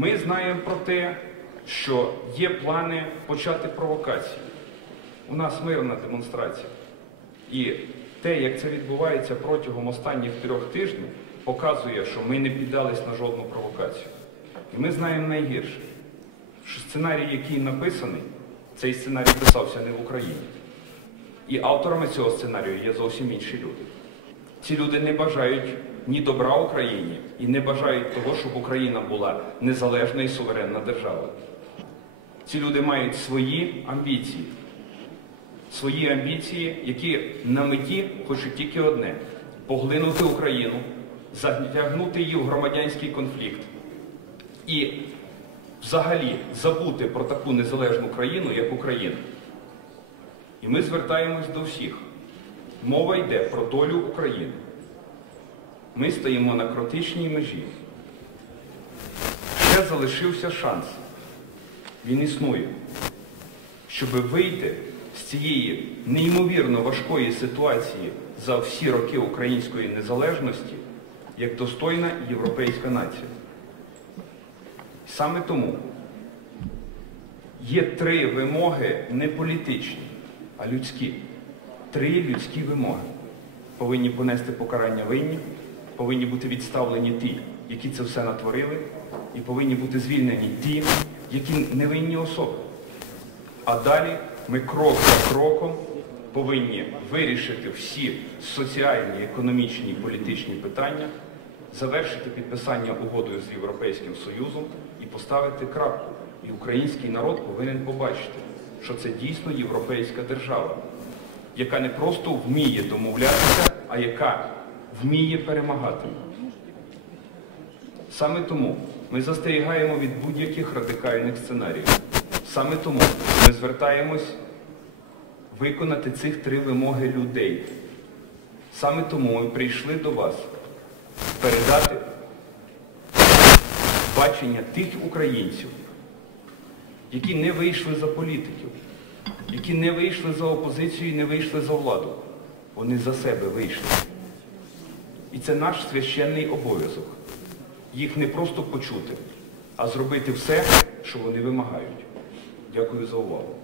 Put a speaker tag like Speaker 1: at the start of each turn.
Speaker 1: Ми знаємо про те, що є плани почати провокації. У нас мирна демонстрація. І те, як це відбувається протягом останніх трьох тижнів, показує, що ми не піддались на жодну провокацію. І ми знаємо найгірше, що сценарій, який написаний, цей сценарій писався не в Україні. І авторами цього сценарію є зовсім інші люди. Ці люди не бажають ні добра Україні і не бажають того, щоб Україна була незалежна і суверенна держава. Ці люди мають свої амбіції, свої амбіції, які на меті хочуть тільки одне поглинути Україну, затягнути її в громадянський конфлікт і взагалі забути про таку незалежну країну, як Україна. І ми звертаємось до всіх. Мова йде про долю України. Ми стоїмо на критичній межі. Ще залишився шанс. Він існує, щоб вийти з цієї неймовірно важкої ситуації за всі роки української незалежності як достойна європейська нація. Саме тому є три вимоги не політичні, а людські. Три людські вимоги. Повинні понести покарання винні, повинні бути відставлені ті, які це все натворили, і повинні бути звільнені ті, які невинні особи. А далі ми крок за кроком повинні вирішити всі соціальні, економічні політичні питання, завершити підписання угодою з Європейським Союзом і поставити крапку. І український народ повинен побачити, що це дійсно європейська держава, яка не просто вміє домовлятися, а яка вміє перемагати. Саме тому ми застерігаємо від будь-яких радикальних сценаріїв. Саме тому ми звертаємось виконати цих три вимоги людей. Саме тому ми прийшли до вас передати бачення тих українців, які не вийшли за політиків, які не вийшли за опозицію і не вийшли за владу. Вони за себе вийшли. І це наш священний обов'язок. Їх не просто почути, а зробити все, що вони вимагають. Дякую за увагу.